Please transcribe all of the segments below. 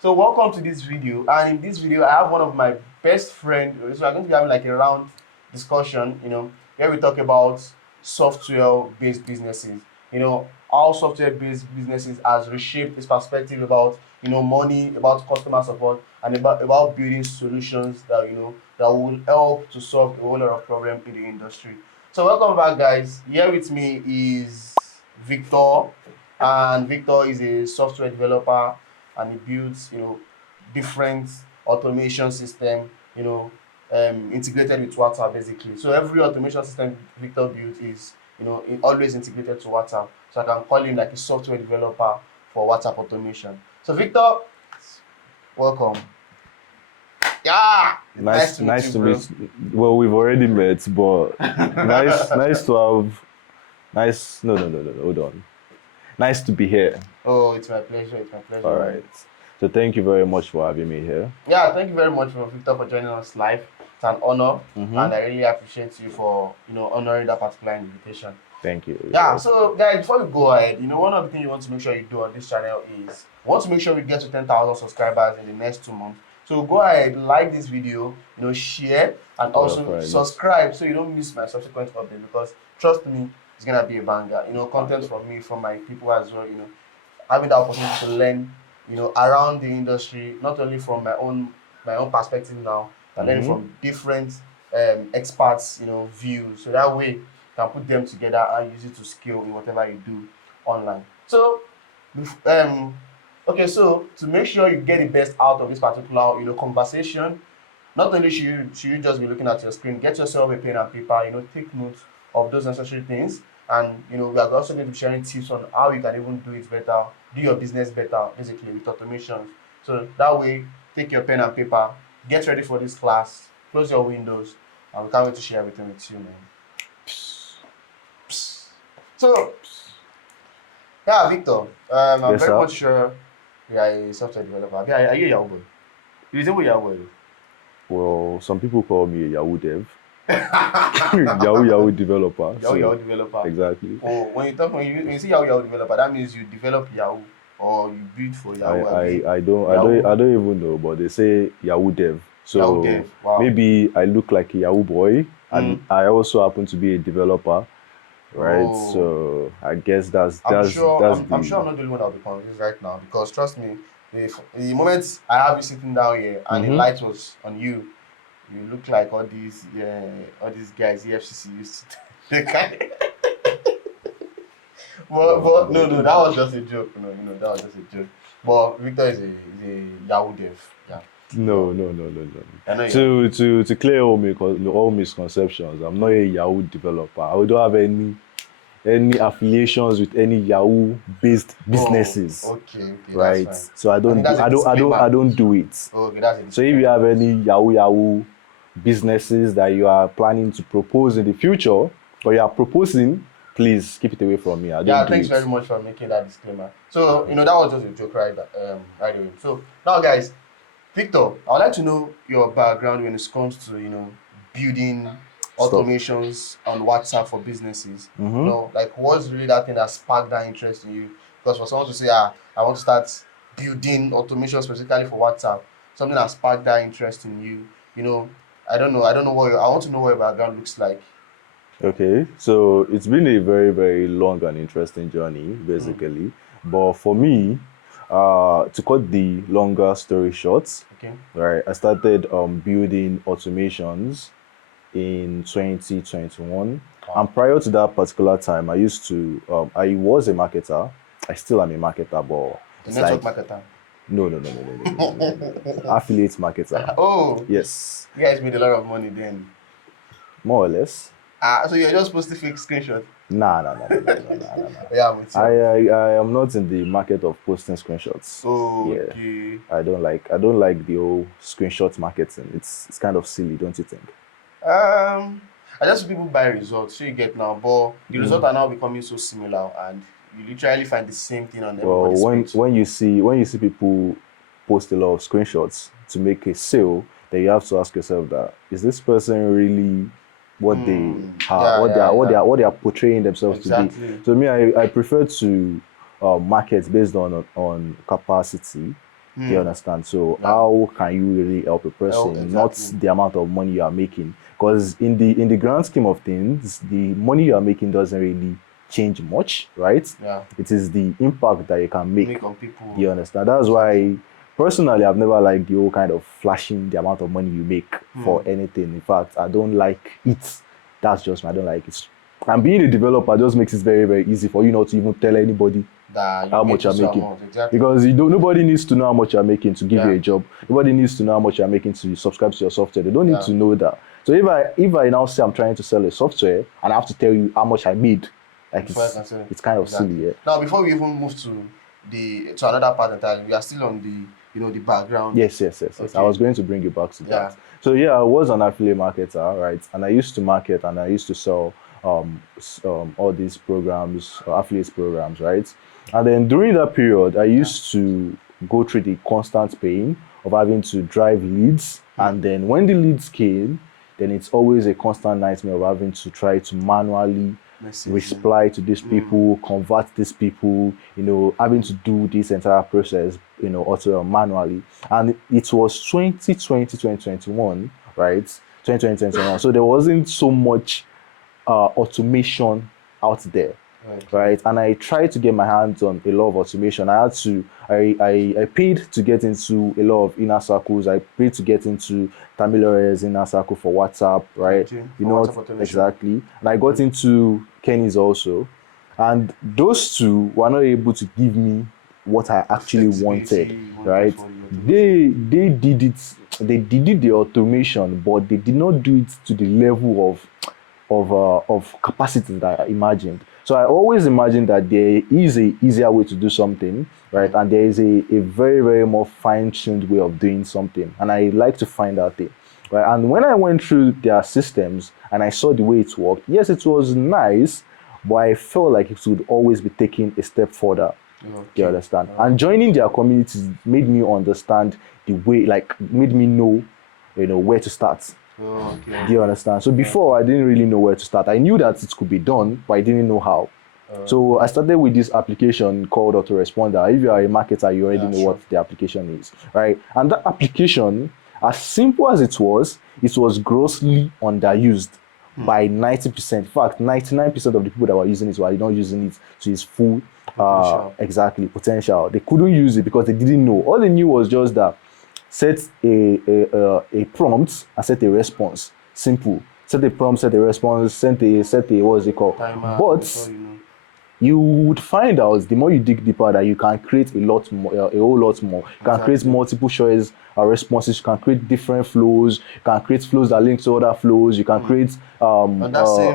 So welcome to this video, and in this video I have one of my best friends. So I'm going to be having like a round discussion, where we talk about software-based businesses. How software-based businesses has reshaped his perspective about money, about customer support, and about building solutions that that will help to solve a whole lot of problems in the industry. So welcome back, guys. Here with me is Victor, and Victor is a software developer and he builds different automation system integrated with WhatsApp basically. So every automation system Victor built is always integrated to WhatsApp. So I can call him like a software developer for WhatsApp automation. So Victor, welcome. Yeah, nice to meet you, bro. Well, we've already met, but nice to have. Nice. No. Hold on. Nice to be here. Oh, it's my pleasure. It's my pleasure. All right. So thank you very much for having me here. Yeah, thank you very much, Victor, for joining us live. It's an honor, and I really appreciate you for honoring that particular invitation. Thank you. Yeah. So, guys, before we go ahead, one of the things you want to make sure you do on this channel is we want to make sure we get to 10,000 subscribers in the next 2 months. So go ahead, like this video, share, and also subscribe so you don't miss my subsequent update. Because trust me, it's gonna be a banger. Content from me, from my people as well. Having the opportunity to learn, around the industry, not only from my own perspective now, but learning from different experts, views. So that way, you can put them together and use it to scale in whatever you do online. So, okay, so to make sure you get the best out of this particular, conversation, not only should you just be looking at your screen, get yourself a pen and paper, take notes of those necessary things. And we are also going to be sharing tips on how you can even do it better, do your business better, basically with automations. So that way, take your pen and paper, get ready for this class, close your windows, and we can't wait to share everything with you, man. So, yeah, Victor, I'm very much sure you are a software developer. Are you a Yahoo boy? You resemble Yahoo boy? Well, some people call me a Yahoo dev. Yahoo developer. Yahoo developer. Exactly. Oh, when you say Yahoo developer, that means you develop Yahoo or you build for Yahoo. I don't even know, but they say Yahoo dev. So Yahoo dev. Wow. Maybe I look like a Yahoo boy, and I also happen to be a developer, right? Oh. So I guess that's. I'm sure I'm not the only one that will be confused right now, because trust me, the moment I have you sitting down here and the light was on you. You look like all these guys EFCC used to take. but no, that was just a joke. That was just a joke. But Victor is a Yahoo dev. Yeah. No. To clear all misconceptions, I'm not a Yahoo developer. I don't have any affiliations with any Yahoo-based businesses. Okay, right. That's fine. So I don't do it. Okay, that's it. So if you have any Yahoo businesses that you are planning to propose in the future, or you are proposing, please keep it away from me. Thanks very much for making that disclaimer. So that was just a joke, right away. So now, guys, Victor, I would like to know your background when it comes to building automations on WhatsApp for businesses. Like what's really that thing that sparked that interest in you? Because for someone to say, I want to start building automation specifically for WhatsApp, something that sparked that interest in you, I don't know I want to know what your background looks like. Okay, so it's been a very, very long and interesting journey, basically. But for me, to cut the longer story short, right, I started building automations in 2021. And prior to that particular time, I was a marketer. I still am a marketer, but it's network marketer. No. Affiliate marketer. Oh. Yes. You guys made a lot of money then. More or less. So you're just posting fake screenshots? Nah. Yeah, I am not in the market of posting screenshots. Oh, yeah. Okay. I don't like the whole screenshot marketing. It's kind of silly, don't you think? I just people buy results, so you get now, but the results are now becoming so similar, and you literally find the same thing on everybody's page. When you see people post a lot of screenshots to make a sale, then you have to ask yourself that is this person really what they are portraying themselves to be? So me, I prefer to market based on capacity. Do you understand? So how can you really help a person, not the amount of money you are making? Because in the grand scheme of things, the money you are making doesn't really change much, right? Yeah. It is the impact that you can make on people. Do you understand? That's why personally I've never liked the whole kind of flashing the amount of money you make for anything. In fact, I don't like it. That's just I don't like it. And being a developer just makes it very, very easy for you not to even tell anybody that how much you're making. Exactly. Because nobody needs to know how much you're making to give you a job. Nobody needs to know how much you're making to subscribe to your software. They don't need to know that. So if I now say I'm trying to sell a software and I have to tell you how much I made, like it's kind of silly. Yeah. Now before we even move to another part entirely, we are still on the background. Yes. Okay. I was going to bring you back to that. So yeah, I was an affiliate marketer, right? And I used to market and I used to sell all these programs, affiliate programs, right? And then during that period, I used to go through the constant pain of having to drive leads. And then when the leads came, then it's always a constant nightmare of having to try to manually reply to these people, convert these people, having to do this entire process, also manually. And it was 2020, 2021, right? 2020, 2021. So there wasn't so much automation out there. Right, and I tried to get my hands on a lot of automation. I paid to get into a lot of inner circles. I paid to get into Tamilore's inner circle for WhatsApp, right? Exactly. And I got into Kenny's also, and those two were not able to give me what I actually wanted, right? They did it. They did the automation, but they did not do it to the level of capacity that I imagined. So I always imagine that there is a easier way to do something, right? And there is a very, very more fine-tuned way of doing something. And I like to find out it. Right? And when I went through their systems and I saw the way it worked, yes, it was nice, but I felt like it would always be taking a step further. Do you understand? And joining their communities made me understand the way, made me know, where to start. Do you understand? So before, I didn't really know where to start. I knew that it could be done, but I didn't know how. So I started with this application called Autoresponder. If you are a marketer, you already know what the application is, right? And that application, as simple as it was grossly underused by 90%. In fact, 99% of the people that were using it were not using it to its full potential. They couldn't use it because they didn't know. All they knew was just that set a prompt and set a response. Simple. Set a prompt, set a response, set a what's it called? Timer, but you would find out the more you dig deeper that you can create a whole lot more. You can create multiple choice responses. You can create different flows. You can create flows that link to other flows. You can create on that same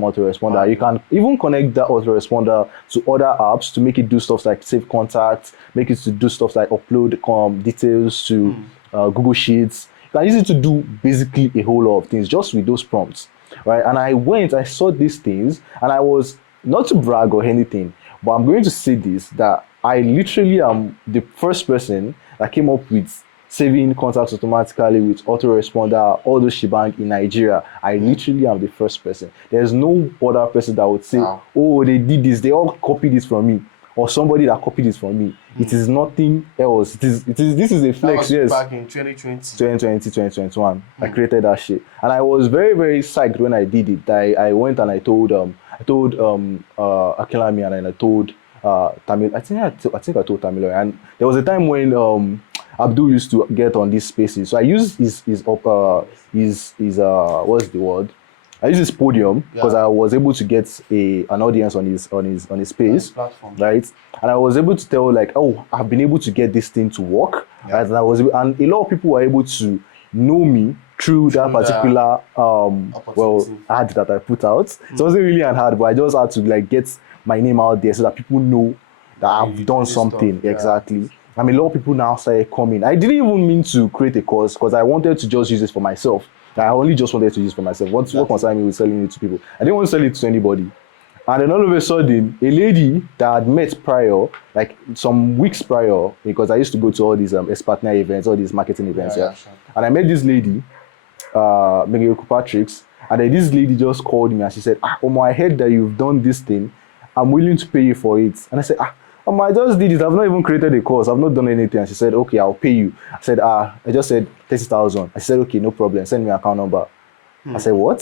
autoresponder. You can even connect that autoresponder to other apps to make it do stuff like save contacts, make it to do stuff like upload details to Google Sheets. You can use it to do basically a whole lot of things just with those prompts, right? And I saw these things, and I was, not to brag or anything, but I'm going to say this, that I literally am the first person that came up with saving contacts automatically with autoresponder, all those shebang in Nigeria. I literally am the first person. There's no other person that would say, oh, they did this, they all copied this from me, or somebody that copied this from me. It is nothing else. This is a flex. That was back in 2020, 2021. I created that shit, and I was very, very psyched when I did it. I went and I told Akilami, and then I told Tamil. I think I told Tamil. And there was a time when Abdul used to get on these spaces, so I used his what's the word? I used his podium because I was able to get an audience on his space, right? And I was able to tell I've been able to get this thing to work, right? And and a lot of people were able to know me through that particular ad that I put out. So it wasn't really an ad, but I just had to get my name out there so that people know that I've done something. Exactly. I mean, a lot of people now started coming. I didn't even mean to create a course because I wanted to just use this for myself. I only just wanted to use it for myself. What concerned me with selling it to people? I didn't want to sell it to anybody. And then all of a sudden, a lady that I had met prior, some weeks prior, because I used to go to all these partner events, all these marketing events, sure. And I met this lady, Megan Patrick's, and then this lady just called me and she said, Omo, I heard that you've done this thing. I'm willing to pay you for it. And I said, I just did it. I've not even created a course. I've not done anything. And she said, okay, I'll pay you. I said, I just said 30,000. I said, okay, no problem. Send me an account number. I said, what?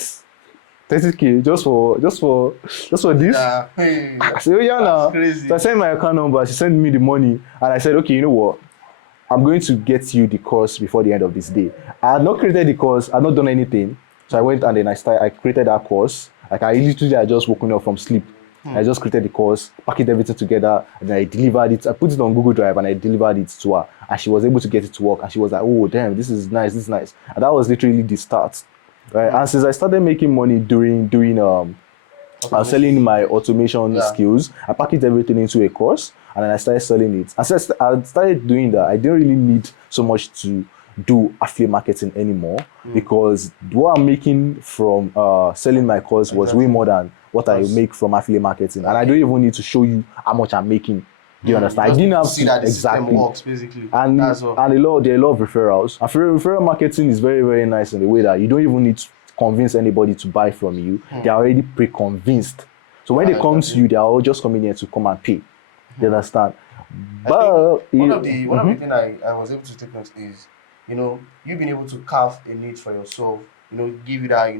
30K just for this? Hey, I said, oh yeah, now. So I sent my account number. She sent me the money, and I said, okay, you know what? I'm going to get you the course before the end of this day. I had not created the course. I had not done anything. So I went and then I created that course. Like I just woken up from sleep. I just created the course, packaged everything together, and then I delivered it. I put it on Google Drive and I delivered it to her. And she was able to get it to work. And she was like, oh, damn, this is nice, And that was literally the start. Right? And since I started making money doing selling my automation skills, I packaged everything into a course and then I started selling it. And since I started doing that, I didn't really need so much to do affiliate marketing anymore because what I'm making from selling my course was way more than what I make from affiliate marketing. And I don't even need to show you how much I'm making. Do you understand? I didn't have to see that the system works basically. And there are a lot of referrals. And referral marketing is very, very nice in the way that you don't even need to convince anybody to buy from you. They are already pre-convinced. So when they come to you, they are all just coming here to come and pay. You understand? But one of the things I was able to take note is, you've been able to carve a niche for yourself, give you that,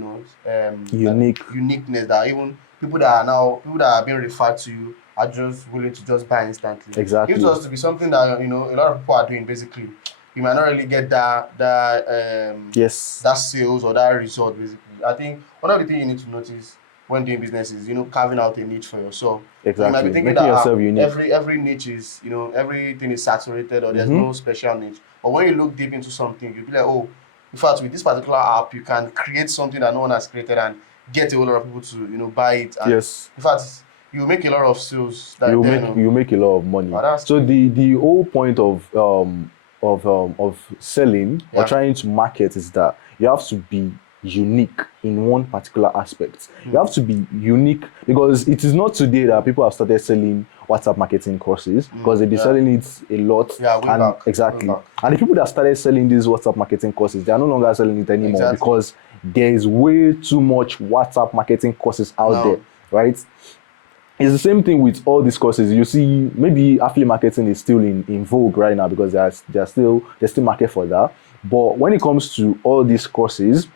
uniqueness that even people that are being referred to you are just willing to just buy instantly. Exactly. It used to be something that, a lot of people are doing basically. You might not really get that sales or that result basically. I think one of the things you need to notice when doing business is, carving out a niche for yourself. Exactly. You might be thinking making yourself unique. Every niche is, everything is saturated or there's no special niche. But when you look deep into something, you'll be like, oh, in fact, with this particular app, you can create something that no one has created and get a whole lot of people to, buy it. And in fact, you make a lot of sales. You make a lot of money. So the whole point of selling or trying to market is that you have to be unique in one particular aspect. You have to be unique because it is not today that people have started selling WhatsApp marketing courses because they've been selling it a lot. Exactly. And the people that started selling these WhatsApp marketing courses, they are no longer selling it anymore because there is way too much WhatsApp marketing courses out there, right? It's the same thing with all these courses. You see, maybe affiliate marketing is still in vogue right now because there's still market for that. But when it comes to all these courses,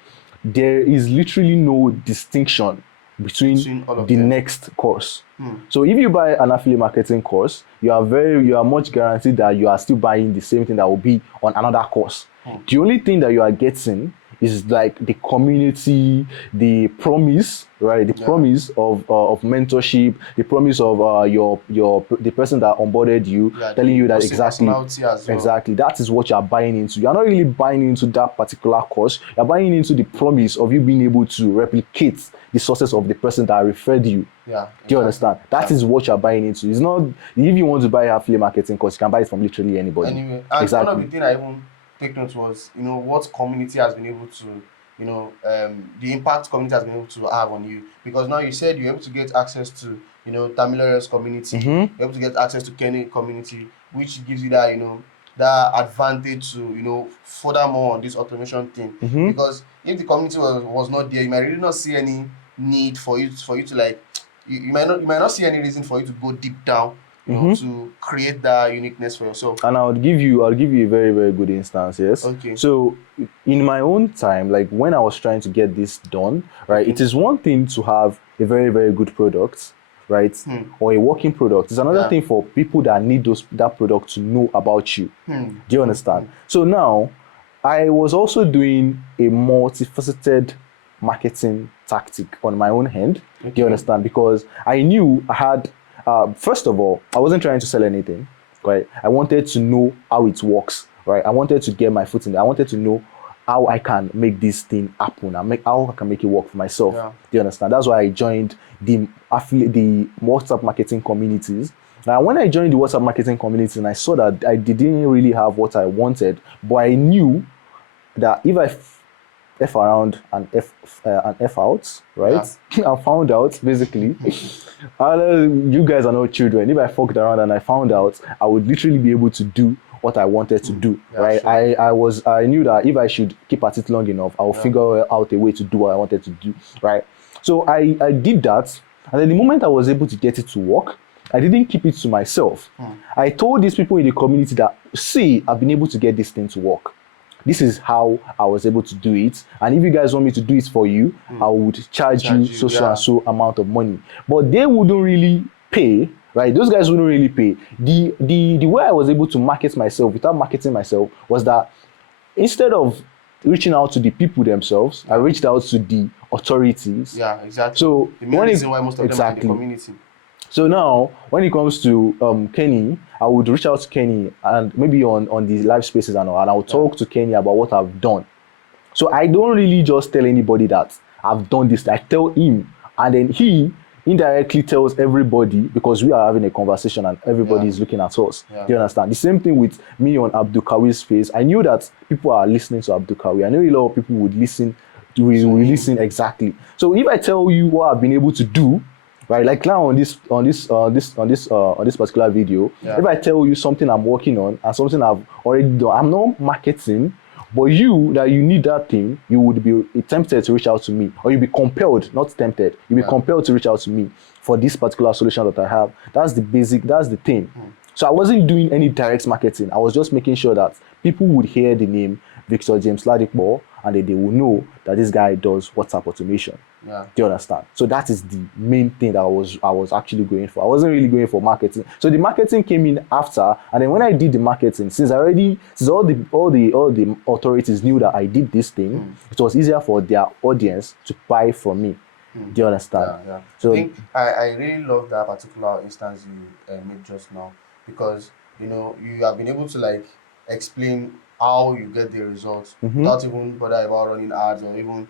there is literally no distinction between the next course. So if you buy an affiliate marketing course, you are much guaranteed that you are still buying the same thing that will be on another course. The only thing that you are getting is like the community, the promise, right? The promise of mentorship, the promise of the person that onboarded you, telling you that exactly that is what you are buying into. You are not really buying into that particular course. You are buying into the promise of you being able to replicate the success of the person that referred you. Do you understand? That is what you are buying into. It's not if you want to buy affiliate marketing course, you can buy it from literally anybody. Anyway, and one of the things I even take note was, what community has been able to, the impact community has been able to have on you. Because now you said you're able to get access to, Tamilore's community, you're able to get access to Kenny community, which gives you that, that advantage to, furthermore on this automation thing. Because if the community was not there, you might really not see any need for you to like, you might not see any reason for you to go deep down. To create that uniqueness for yourself. And I'll give you a very, very good instance, yes? Okay. So in my own time, like when I was trying to get this done, right, it is one thing to have a very, very good product, right? Or a working product. It's another thing for people that need that product to know about you. Do you understand? So now, I was also doing a multifaceted marketing tactic on my own hand. Do you understand? Because I knew I had first of all, I wasn't trying to sell anything, right? I wanted to know how it works, right? I wanted to get my foot in there. I wanted to know how I can make this thing happen and how I can make it work for myself. Do you understand? That's why I joined the WhatsApp marketing communities. Now, when I joined the WhatsApp marketing community and I saw that I didn't really have what I wanted, but I knew that if I F around and F out, right? I found out basically, you guys are not children. If I fucked around and I found out, I would literally be able to do what I wanted to do, right? Sure. I knew that if I should keep at it long enough, I'll figure out a way to do what I wanted to do, right? So I did that, and then the moment I was able to get it to work, I didn't keep it to myself. I told these people in the community that, see, I've been able to get this thing to work. This is how I was able to do it. And if you guys want me to do it for you, I would charge you so and so amount of money. But they wouldn't really pay, right? Those guys wouldn't really pay. The way I was able to market myself without marketing myself was that instead of reaching out to the people themselves, I reached out to the authorities. Yeah, exactly. So the main reason why most of them are in the community. So now, when it comes to Kenny, I would reach out to Kenny and maybe on the live spaces and all, and I would talk to Kenny about what I've done. So I don't really just tell anybody that I've done this. I tell him, and then he indirectly tells everybody, because we are having a conversation and everybody is looking at us. Do you understand? The same thing with me on Abdul Kawi's face. I knew that people are listening to Abdul Kawi. I know a lot of people would listen. Listen exactly. So if I tell you what I've been able to do, right, like now on this particular video, if I tell you something I'm working on and something I've already done, I'm not marketing, but you need that thing, you would be tempted to reach out to me, or you'll be compelled, not tempted, you'll be compelled to reach out to me for this particular solution that I have. That's the thing. So I wasn't doing any direct marketing. I was just making sure that people would hear the name Victor James Oladipo and they will know that this guy does WhatsApp automation. Do you understand? So that is the main thing that I was actually going for. I wasn't really going for marketing. So the marketing came in after, and then when I did the marketing, since all the authorities knew that I did this thing, it was easier for their audience to buy from me. Do you understand? So I really love that particular instance you made just now, because you have been able to like explain how you get the results without even bother about running ads or even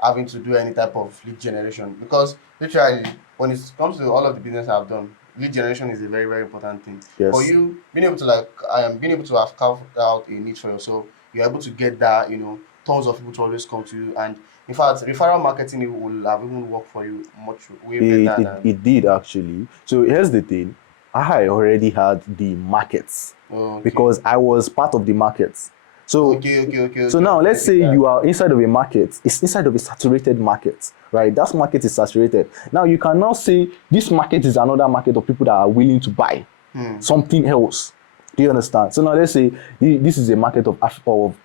having to do any type of lead generation. Because literally, when it comes to all of the business I've done, lead generation is a very, very important thing. For you, being able to have carved out a niche for yourself, you're able to get that, tons of people to always come to you. And in fact, referral marketing will have even worked for you way better. It did actually. So here's the thing. I already had the markets because I was part of the markets. So, now let's say you are inside of a market. It's inside of a saturated market, right? That market is saturated. Now you can now say this market is another market of people that are willing to buy something else. Do you understand? So now let's say this is a market of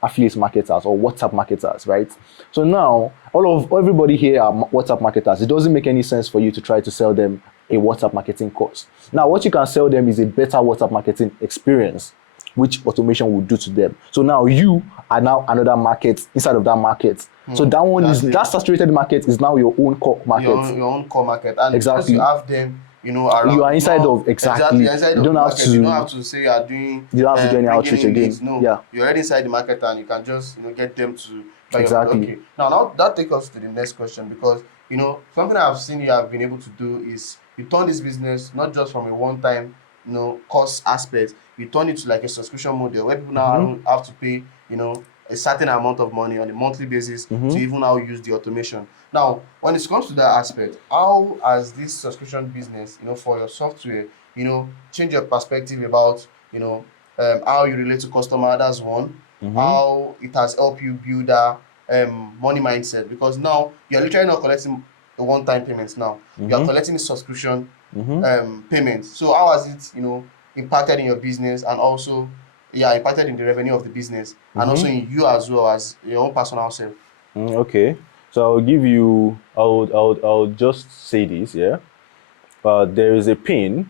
affiliate marketers or WhatsApp marketers, right? So now everybody here are WhatsApp marketers. It doesn't make any sense for you to try to sell them a WhatsApp marketing course. Now what you can sell them is a better WhatsApp marketing experience, which automation will do to them. So now you are now another market inside of that market. So that one that saturated market is now your own core market. Your own core market. And exactly. You have them, around. You are inside of exactly. You don't have to say you are doing. You don't have to do any outreach again. No, you're already inside the market and you can just get them to buy your product. Okay. Now that takes us to the next question, because something I've seen you have been able to do is you turn this business not just from a one-time cost aspect, you turn it to like a subscription model where people now have to pay a certain amount of money on a monthly basis to even now use the automation. Now when it comes to that aspect, how has this subscription business for your software change your perspective about how you relate to customer? That's one. How it has helped you build that money mindset, because now you're literally not collecting the one-time payments. Now you are collecting the subscription payments. So how has it impacted in your business, and also impacted in the revenue of the business, and also in you as well as your own personal self? Okay, so I'll give you. I'll just say this. There is a pain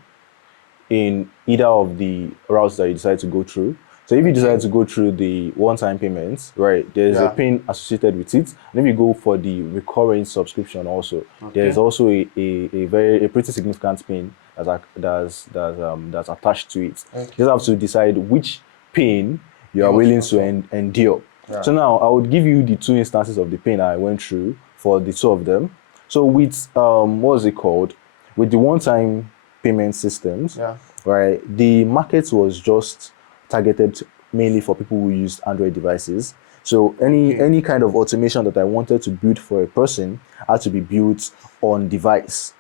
in either of the routes that you decide to go through. So if you decide to go through the one-time payments, right, there's a pain associated with it. And if you go for the recurring subscription also, there's also a pretty significant pain that's attached to it. You just have to decide which pain you are willing to endure. So now I would give you the two instances of the pain I went through for the two of them. So with what's it called? With the one-time payment systems, right, the market was just targeted mainly for people who use Android devices. So any kind of automation that I wanted to build for a person had to be built on device.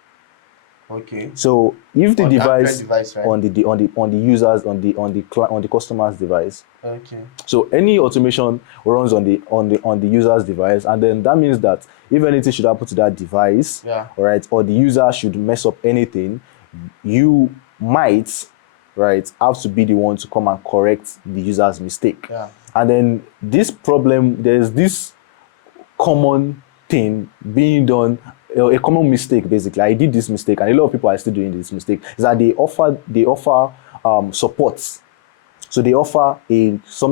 Okay. So if the device right? on the users on the customer's device. Okay. So any automation runs on the user's device, and then that means that if anything should happen to that device, all right, or the user should mess up anything, you might, right, have to be the one to come and correct the user's mistake. Yeah. And then this problem, there's this common thing being done, a common mistake basically. I did this mistake, and a lot of people are still doing this mistake. Is that they offer support. So they offer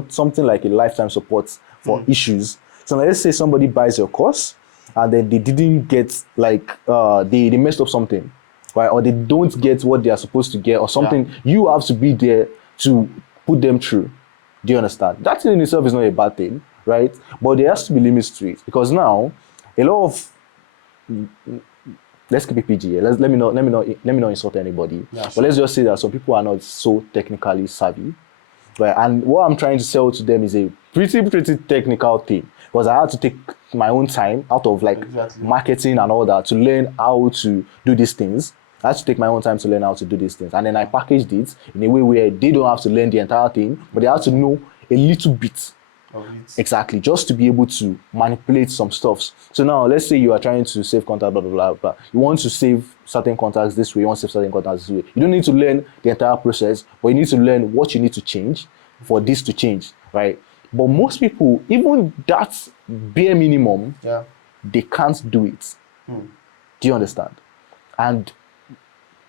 something like a lifetime support for issues. So let's say somebody buys your course, and then they didn't get they messed up something, right? Or they don't get what they are supposed to get or something. Yeah. You have to be there to put them through. Do you understand? That in itself is not a bad thing, right? But there has to be limits to it, because now a lot of, let's keep it PG here. Let me not insult anybody. Yeah, sure. But let's just say that some people are not so technically savvy, right? And what I'm trying to sell to them is a pretty technical thing, because I had to take my own time out of marketing and all that to learn how to do these things. I had to take my own time to learn how to do these things. And then I packaged it in a way where they don't have to learn the entire thing, but they have to know a little bit. Exactly, just to be able to manipulate some stuffs. So now, let's say you are trying to save contact, blah, blah, blah, blah. You want to save certain contacts this way, you want to save certain contacts this way. You don't need to learn the entire process, but you need to learn what you need to change for this to change, right? But most people, even that bare minimum, they can't do it. Do you understand? And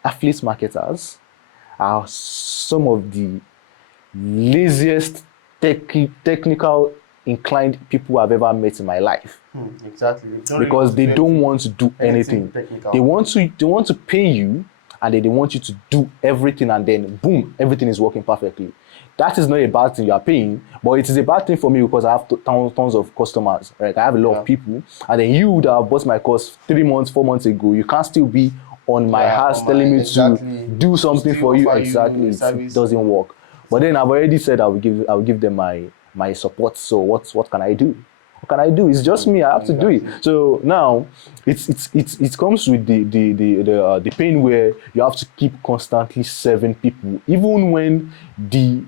affiliate marketers are some of the laziest technical inclined people I've ever met in my life. Exactly. Because they don't want to do anything. They want to pay you, and then they want you to do everything, and then boom, everything is working perfectly. That is not a bad thing you are paying, but it is a bad thing for me because I have tons of customers. Right? I have a lot of people, and then you would have bought my course 3 months, 4 months ago. You can't still be on my ass telling me to do something for you. Exactly, it doesn't work. But then I've already said I will give them my support. So what can I do? What can I do? It's just me. I have to do it. So now it comes with the pain where you have to keep constantly serving people, even when the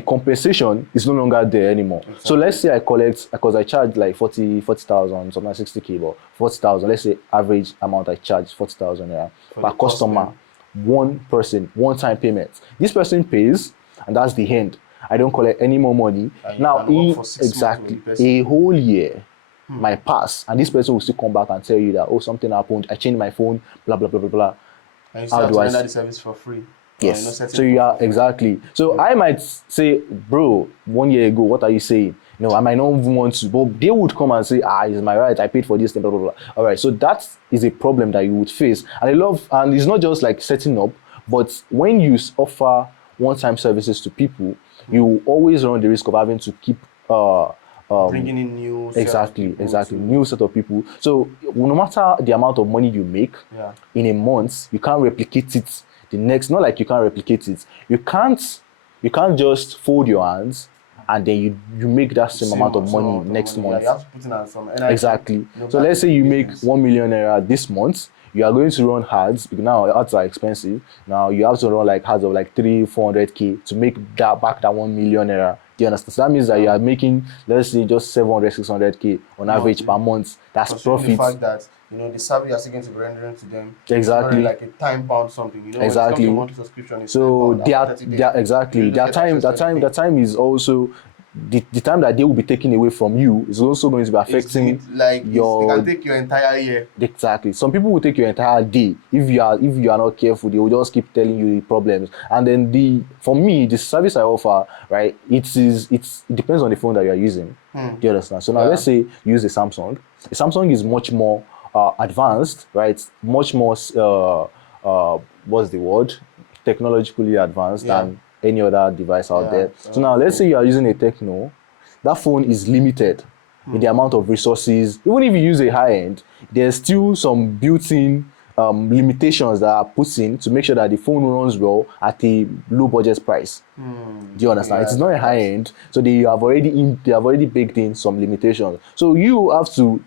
compensation is no longer there anymore. Exactly. So let's say I collect, because I charge like 40,000, something like 60K, but 40,000. Let's say average amount I charge 40,000 per customer. One person, one time payment. This person pays, and that's the end. I don't collect any more money. Now, exactly a whole year might pass, and this person will still come back and tell you that, oh, something happened, I changed my phone, blah blah blah blah blah. And you still have to render the service for free. Yes. So you are exactly. So I might say, bro, 1 year ago, what are you saying? No, I might not even want to, but they would come and say, it's my right, I paid for this thing, blah blah blah. All right. So that is a problem that you would face, and it's not just like setting up, but when you offer one-time services to people, you always run the risk of having to keep bringing in new new set of people. So no matter the amount of money you make in a month, you can't replicate it the next. Not like you can't replicate it. You can't just fold your hands and then you make that same amount of money next month. You have to put in some energy. Exactly. So let's say you make 1 million naira this month. You are going to run ads, because now ads are expensive. Now you have to run like ads of like 300-400K to make that 1 million naira. Do you understand? So that means that you are making, let's say, just 700-600K on average per month. That's profit. The fact that the service you are going to be rendering to them. Exactly. It's not like a time bound something. Exactly. When it comes to monthly subscription, so their time is also the time that they will be taking away from you is also going to be affecting they can take your entire year. Exactly. Some people will take your entire day. If you are not careful, they will just keep telling you the problems. And then for me, the service I offer, right, it depends on the phone that you are using. Do you understand? So now let's say you use a Samsung. A Samsung is much more advanced, right? Much more what's the word? Technologically advanced than any other device out there. So now let's say you are using a Techno, that phone is limited in the amount of resources. Even if you use a high end, there's still some built-in limitations that are put in to make sure that the phone runs well at a low budget price. Do you understand? It's not a high end, so they have already baked in some limitations. So you have to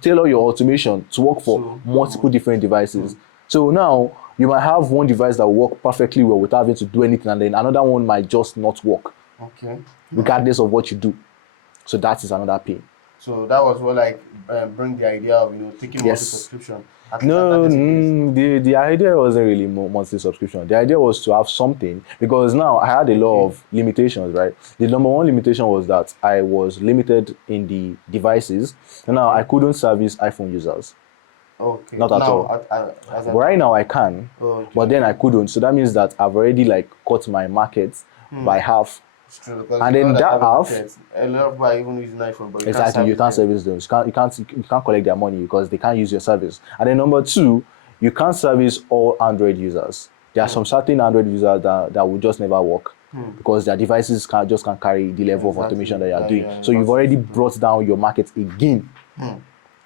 tailor your automation to work for multiple different devices. So now you might have one device that will work perfectly well without having to do anything, and then another one might just not work. Okay. Regardless of what you do. So that is another pain. So that was what like bring the idea of taking monthly subscription. No, the idea wasn't really monthly subscription. The idea was to have something because now I had a lot of limitations, right? The number one limitation was that I was limited in the devices, and now I couldn't service iPhone users. Okay. Not at all. But right now I can, but then I couldn't. So that means that I've already like cut my market by half. It's true, because and then that half, a lot of people are even using iPhone, but you can't service them. You can't collect their money because they can't use your service. And then number two, you can't service all Android users. There are some certain Android users that will just never work because their devices can't carry the level of automation that you are doing. So you've already brought down your market again.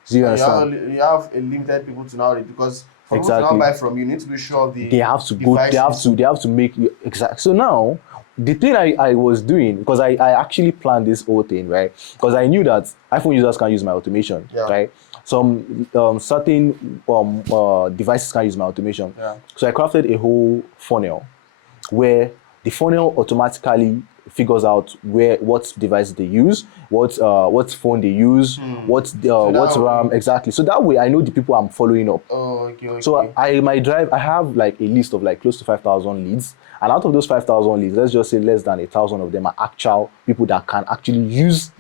So you understand? You have a limited people to now because for people to now buy from you, need to be sure of the they have to devices. They have to make you exact. So now the thing I was doing, because I actually planned this whole thing, right? Because I knew that iPhone users can use my automation, right? Some certain devices can use my automation. So I crafted a whole funnel where the funnel automatically figures out what device they use, what phone they use, what RAM exactly. So that way I know the people I'm following up. So I have like a list of like close to 5,000 leads, and out of those 5,000 leads, let's just say less than 1,000 of them are actual people that can actually use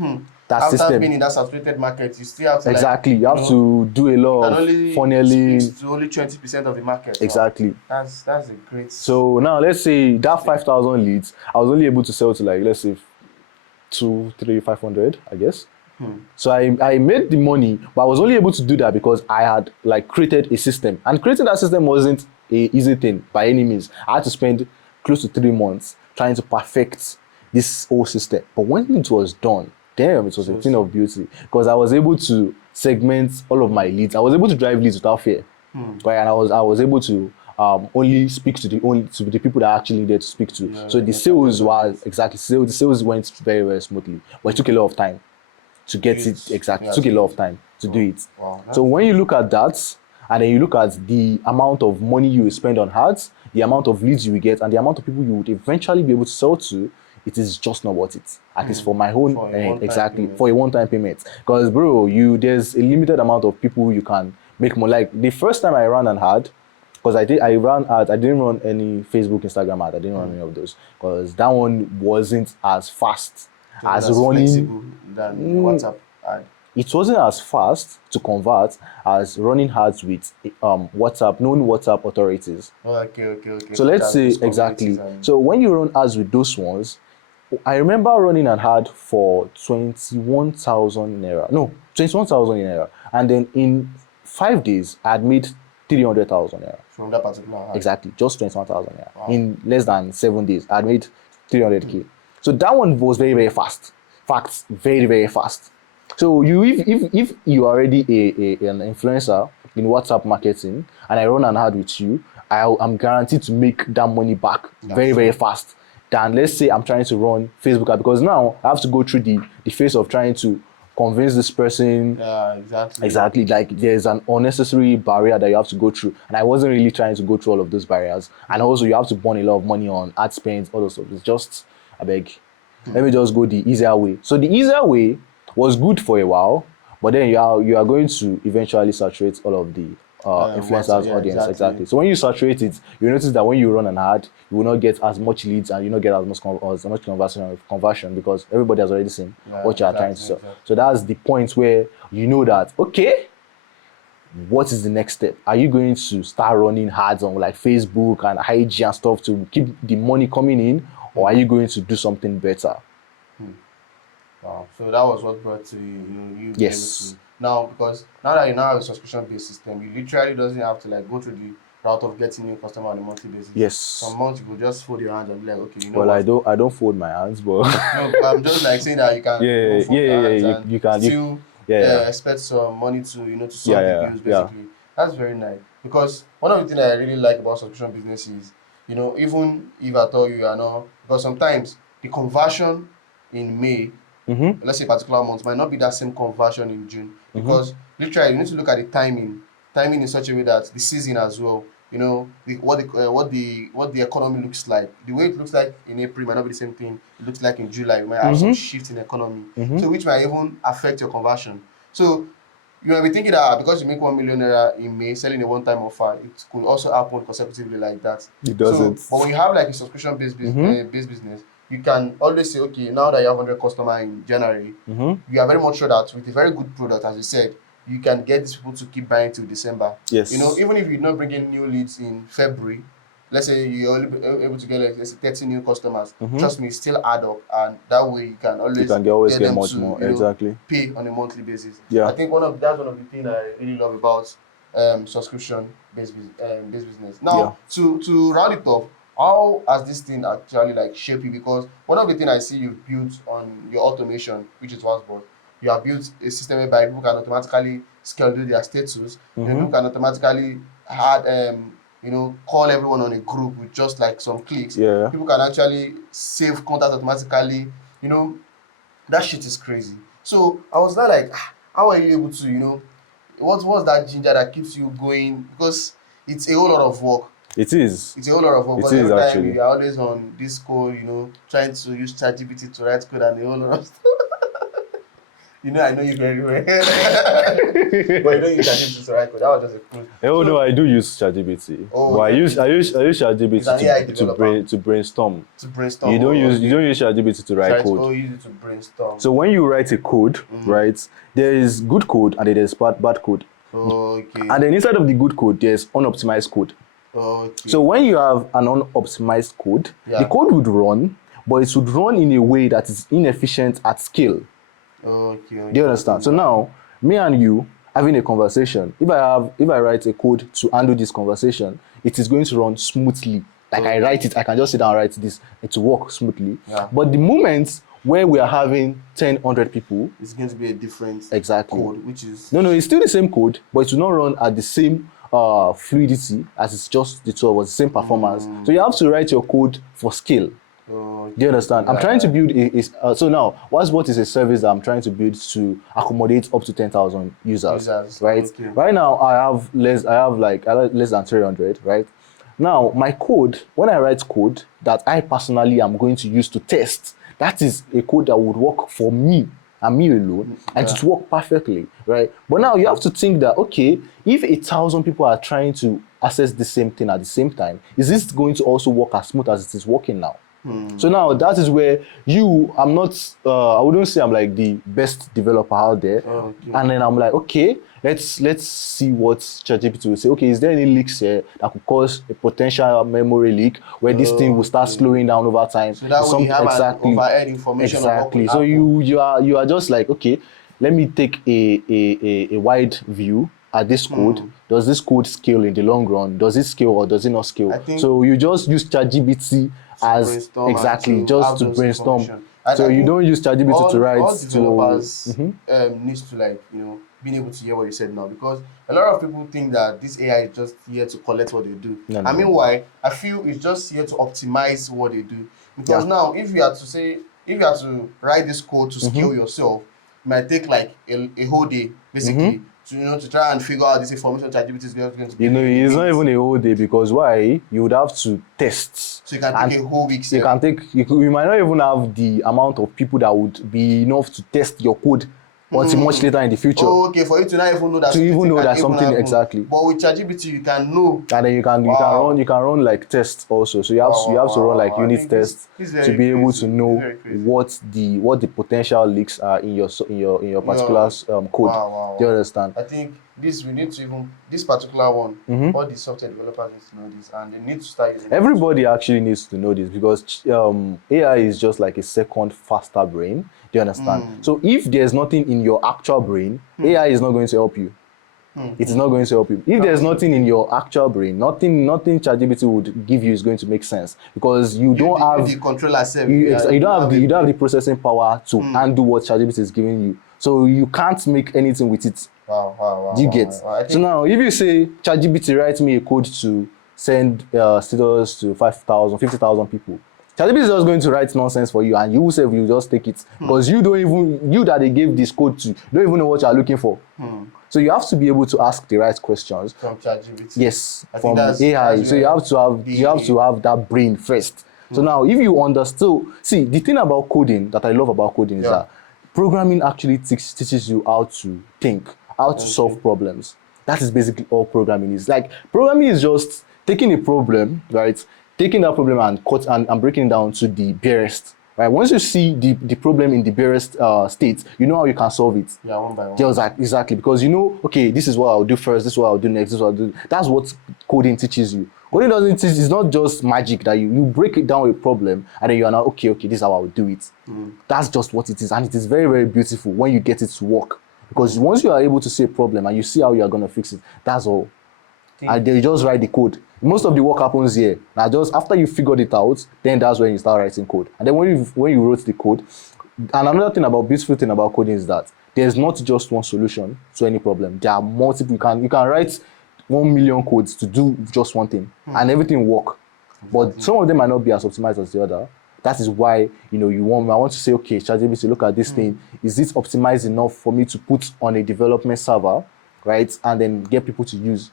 that After system. being in that saturated market, you still have to you have to do a lot of funneling. To only 20% of the market. Exactly. That's a great. So now let's say that 5,000 leads, I was only able to sell to like, let's say 200, 300, 500, I guess. So I made the money, but I was only able to do that because I had like created a system, and creating that system wasn't a easy thing by any means. I had to spend close to 3 months trying to perfect this whole system. But when it was done, damn, it was a thing of beauty because I was able to segment all of my leads. I was able to drive leads without fear, right? And I was able to only speak to the people that I actually needed to speak to. So the sales was the sales went very, very smoothly, but it took a lot of time to get it exactly. It took a lot of time to do it. Wow, so when you look at that, and then you look at the amount of money you spend on ads, the amount of leads you will get, and the amount of people you would eventually be able to sell to, it is just not worth it. At least for my own for a one-time payment. Because bro, there's a limited amount of people you can make more. Like the first time I ran an ad, because I ran ads, I didn't run any Facebook, Instagram ad. I didn't run any of those because that one wasn't as fast as running than WhatsApp ad. It wasn't as fast to convert as running ads with known WhatsApp authorities. Okay. So let's say exactly. So when you run ads with those ones, I remember running an ad for 21,000 naira. No, 21,000 naira, and then in 5 days I had made 300,000 naira from that particular ad. Exactly, just 21,000 naira. Wow. In less than 7 days, I had made 300k. So that one was very, very fast. Facts, very, very fast. So if you are already an influencer in WhatsApp marketing, and I run an ad with you, I'm guaranteed to make that money back very, very fast. Than let's say I'm trying to run Facebook ad, because now I have to go through the phase of trying to convince this person. Yeah, exactly. Like there's an unnecessary barrier that you have to go through, and I wasn't really trying to go through all of those barriers. And also you have to burn a lot of money on ad spends, all those stuff. It's just let me just go the easier way. So the easier way was good for a while, but then you are going to eventually saturate all of the influencers audience. Exactly. So when you saturate it, you notice that when you run an ad, you will not get as much leads and you will not get as much conversion because everybody has already seen what you are trying to sell. So that's the point where you know that, okay, what is the next step? Are you going to start running ads on like Facebook and IG and stuff to keep the money coming in, or are you going to do something better? Wow. So that was what brought to you. Yes. Now, because now that you now have a subscription-based system, you literally doesn't have to like go through the route of getting new customer on a monthly basis. Yes. Some months you could just fold your hands and be like, okay, you know well, what? I don't fold my hands, but no, I'm just like saying that you can you can still expect some money to to solve the bills basically. That's very nice, because one of the things I really like about subscription business is even if at all you are not, because sometimes the conversion in May, let's say particular months, might not be that same conversion in June, because literally you need to look at the timing in such a way that the season as well, you know, what the economy looks like. The way it looks like in April might not be the same thing it looks like in July. You might have some shift in economy, so which might even affect your conversion. So you might be thinking that because you make 1 million naira in May selling a one-time offer, it could also happen consecutively like that. It doesn't. So, but when you have like a subscription-based based business, you can always say, okay, now that you have 100 customers in January, you are very much sure that with a very good product, as you said, you can get these people to keep buying till December. Yes. You know, even if you don't bring in new leads in February, let's say you're only able to get like, let's say 30 new customers, trust me, still add up, and that way you can always get much more, exactly, pay on a monthly basis. Yeah. I think that's one of the things I really love about subscription based business. Now, to round it up, how has this thing actually like shaped you? Because one of the things I see you've built on your automation, which is WhatsApp, you have built a system whereby people can automatically schedule their status. People can automatically add call everyone on a group with just like some clicks. Yeah. People can actually save contact automatically. You know, that shit is crazy. So I was like, how are you able to, what's that ginger that keeps you going? Because it's a whole lot of work. It is. It's a whole lot of work. It But is, every time actually. you are always on Discord, trying to use ChatGPT to write code and a whole lot of stuff. I know you very well. But you don't use ChatGPT to write code. That was just a clue. Oh, no, I do use ChatGPT. But I use ChatGPT to brainstorm. To brainstorm. You don't use ChatGPT to write code. Oh, you use it to brainstorm. So when you write a code, right, there is good code and there is bad code. Okay. And then inside of the good code, there's unoptimized code. Okay. So when you have an unoptimized code, the code would run, but it would run in a way that is inefficient at scale. Okay. Do you understand? So now, me and you having a conversation, if I write a code to handle this conversation, it is going to run smoothly. Like I write it, I can just sit down and write this, it will work smoothly. Yeah. But the moment where we are having 100 people, it's going to be a different code, which is... No, it's still the same code, but it will not run at the same fluidity as it's just the two of us, the same performance. So you have to write your code for scale. Okay. Do you understand? I'm trying to build so now, what is a service that I'm trying to build to accommodate up to 10,000 users, right? Okay. Right now, I have less than 300, right? Now, my code, when I write code that I personally am going to use to test, that is a code that would work for me and me alone, and it work perfectly, right? But now you have to think that, okay, if 1,000 people are trying to access the same thing at the same time, is this going to also work as smooth as it is working now? So now that is where I'm not, I wouldn't say I'm like the best developer out there. And then I'm like, okay, let's see what ChatGPT will say. Okay, is there any leaks here that could cause a potential memory leak where this thing will start slowing down over time? So that way you have an overhead information. Exactly. So you are just like, okay, let me take a wide view at this code. Does this code scale in the long run? Does it scale or does it not scale? So you just use ChatGPT as just to brainstorm. So you don't use ChatGPT to write. All developers needs to being able to hear what you said now, because a lot of people think that this AI is just here to collect what they do. Meanwhile, I feel it's just here to optimize what they do. Because now, if you had to write this code to scale yourself, it might take like a whole day basically. To try and figure out this information ChatGPT is going to be. It's not even a whole day, because why? You would have to test. So you can take a whole week. You might not even have the amount of people that would be enough to test your code until much later in the future. Oh, okay, for you to not even know that something exactly. But with ChatGPT you can know. And then you can run like tests also. So you have to run like unit tests to be able to know what the potential leaks are in your particular code. Do you understand? I think this particular one, all the software developers need to know this, and they need to start using it. Everybody actually needs to know this, because AI is just like a second faster brain. Do you understand? So if there's nothing in your actual brain, AI is not going to help you. It is not going to help you. If there's nothing in your actual brain, nothing ChatGPT would give you is going to make sense, because you don't have the controller self. You don't have the processing power to handle what ChatGPT is giving you. So you can't make anything with it. Wow. Do you get? So now, if you say ChatGPT write me a code to send status to 50,000 people, ChatGPT is just going to write nonsense for you, and you will just take it because you that they gave this code to don't even know what you are looking for. So you have to be able to ask the right questions from ChatGPT. Yes, from AI. So you have to have that brain first. So now, if you understand, see the thing about coding that I love about coding is that programming actually teaches you how to think, how to solve problems. That is basically all programming is. Like programming is just taking a problem, right? Taking that problem and breaking it down to the barest. Right. Once you see the problem in the barest state, you know how you can solve it. Yeah, one by one. Exactly. Because you know, okay, this is what I'll do first, this is what I'll do next, this is what I'll do. That's what coding teaches you. Coding doesn't teach, it's not just magic that you break it down a problem and then you are now, okay, this is how I'll do it. That's just what it is. And it is very, very beautiful when you get it to work. Because once you are able to see a problem and you see how you are going to fix it, that's all. And they just write the code. Most of the work happens here. Now, just after you figured it out, then that's when you start writing code. And then when you wrote the code, and another beautiful thing about coding is that there's not just one solution to any problem. There are multiple. You can write 1 million codes to do just one thing, and everything work. But some of them might not be as optimized as the other. That is why I want to say, okay, ChatGPT, look at this thing. Is it optimized enough for me to put on a development server, right, and then get people to use?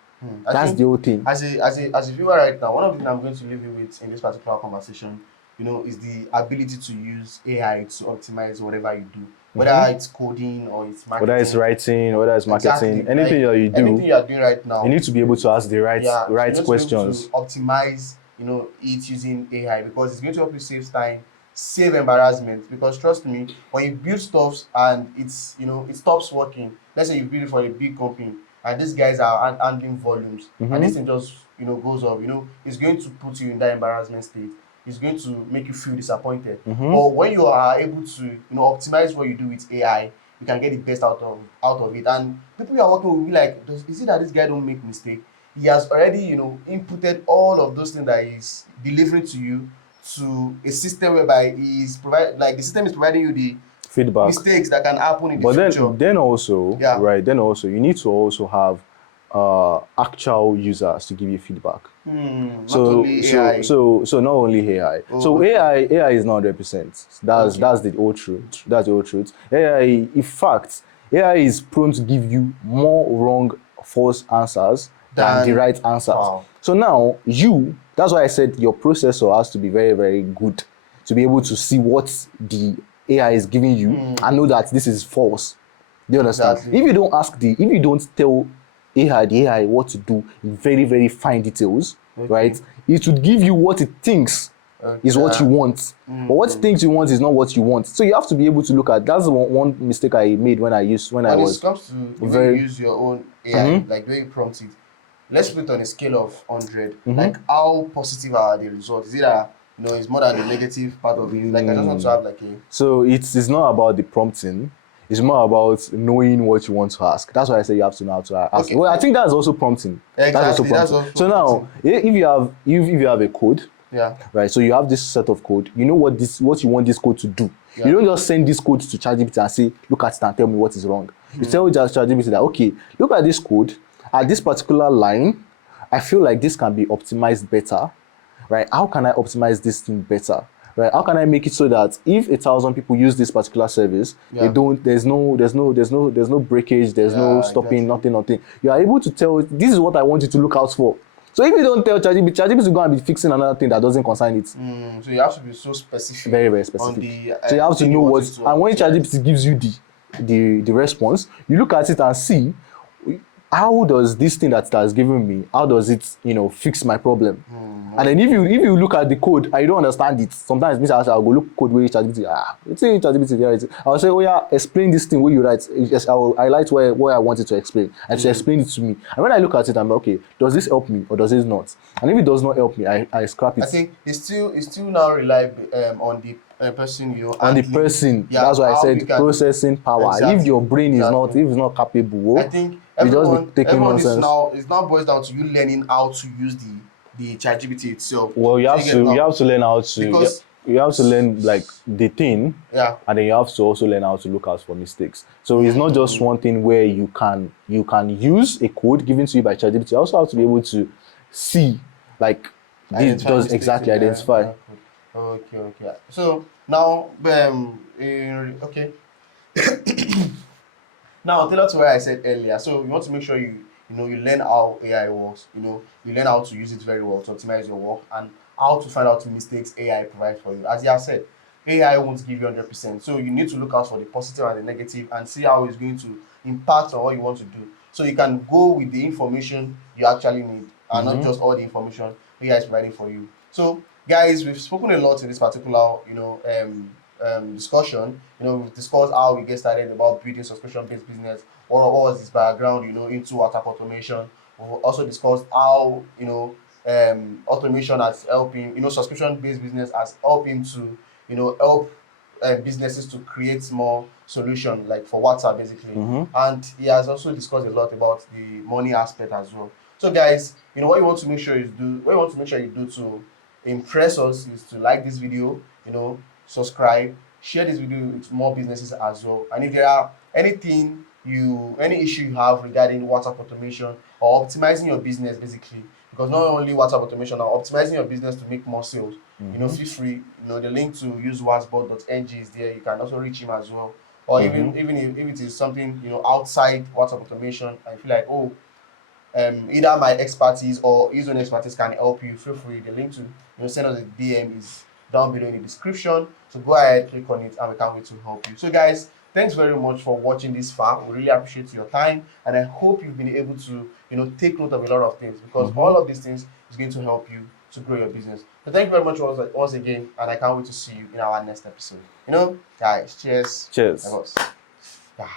That's the whole thing. As a viewer right now, one of the things I'm going to leave you with in this particular conversation, is the ability to use AI to optimize whatever you do, whether it's coding or it's marketing, whether it's writing, whether it's marketing, anything that you do, anything you are doing right now, you need to be able to ask the right questions. To optimize, it using AI because it's going to help you save time, save embarrassment. Because trust me, when you build stuff and it's it stops working. Let's say you build it for a big company. And these guys are handling volumes, and this thing just goes up. It's going to put you in that embarrassment state. It's going to make you feel disappointed. But when you are able to optimize what you do with AI, you can get the best out of it. And people you are working with will be like, is it that this guy don't make mistake? He has already inputted all of those things that he's delivering to you to a system whereby the system is providing you the feedback mistakes that can happen in the future. Then also you need to also have actual users to give you feedback. Not only AI. So not only AI. So AI is not 100%. That's the old truth. That's the old truth. AI, in fact, AI is prone to give you more wrong, false answers than the right answers. Wow. So now that's why I said your processor has to be very, very good to be able to see what the AI is giving you and know that this is false. Do you understand? Exactly. If you don't tell the AI what to do in very, very fine details, right? It would give you what it thinks is what you want. But what it thinks you want is not what you want. So you have to be able to look at. That's one mistake I made when I comes to when you use your own AI, like when you prompt it. Let's put it on a scale of 100. Like how positive are the results? Is it it's more than the negative part of it. Like I just want to have So it's not about the prompting. It's more about knowing what you want to ask. That's why I say you have to know how to ask. Okay. Well, I think that's also prompting. Exactly. That's also prompting. So now, if you have a code, right? So you have this set of code. You know what you want this code to do. Yeah. You don't just send this code to ChatGPT and say, look at it and tell me what is wrong. You tell ChatGPT that, okay, look at this code. At this particular line, I feel like this can be optimized better. Right? How can I optimize this thing better? Right? How can I make it so that if 1,000 people use this particular service, there's no breakage, there's no stopping, nothing. You are able to tell this is what I want you to look out for. So if you don't tell ChatGPT will go and be fixing another thing that doesn't concern it. So you have to be so specific. Very, very specific. So you have to know what, and when ChatGPT gives you the response, you look at it and see how does this thing that it has given me, how does it, fix my problem? And then if you look at the code and you don't understand it, sometimes I'll go look code where ChatGPT, it's in ChatGPT. I'll say, explain this thing where you write. Yes, I'll highlight where I want it to explain, and to explain it to me. And when I look at it, I'm like, okay, does this help me or does it not? And if it does not help me, I scrap it. I think it's still now rely on the person on the person. That's why I said processing power. Exactly. If your brain is not capable, I think everyone is now boils down to you learning how to use the ChatGPT itself. Well, you have to learn how to, because you have to learn like the thing, and then you have to also learn how to look out for mistakes. So it's not just one thing where you can use a code given to you by ChatGPT. You also have to be able to see, like, this does exactly identify. Okay. So now, okay. Now, tailored to what I said earlier. So you want to make sure you learn how AI works. You learn how to use it very well to optimize your work and how to find out mistakes AI provides for you. As you have said, AI won't give you 100%. So you need to look out for the positive and the negative and see how it's going to impact on what you want to do. So you can go with the information you actually need and not just all the information AI is providing for you. So guys, we've spoken a lot in this particular, discussion. We've discussed how we get started about building subscription-based business, what was his background, into WhatsApp automation. We've also discussed how, automation has helping, subscription-based business has helped him to, help businesses to create more solution, like for WhatsApp basically. And he has also discussed a lot about the money aspect as well. So guys, what you want to make sure you do to impress us is to like this video, subscribe, share this video with more businesses as well. And if there are any issue you have regarding WhatsApp automation or optimizing your business basically, because not only WhatsApp automation, or optimizing your business to make more sales, feel free. The link to usewhatsapp.ng is there. You can also reach him as well. Or even if it is something outside WhatsApp automation, I feel like, either my expertise or his own expertise can help you, feel free. The link to send us a DM is down below in the description. So go ahead, click on it, and we can't wait to help you. So guys, thanks very much for watching this far. We really appreciate your time, and I hope you've been able to take note of a lot of things, because all of these things is going to help you to grow your business. So thank you very much once again, and I can't wait to see you in our next episode. Guys, cheers. Cheers. Yeah.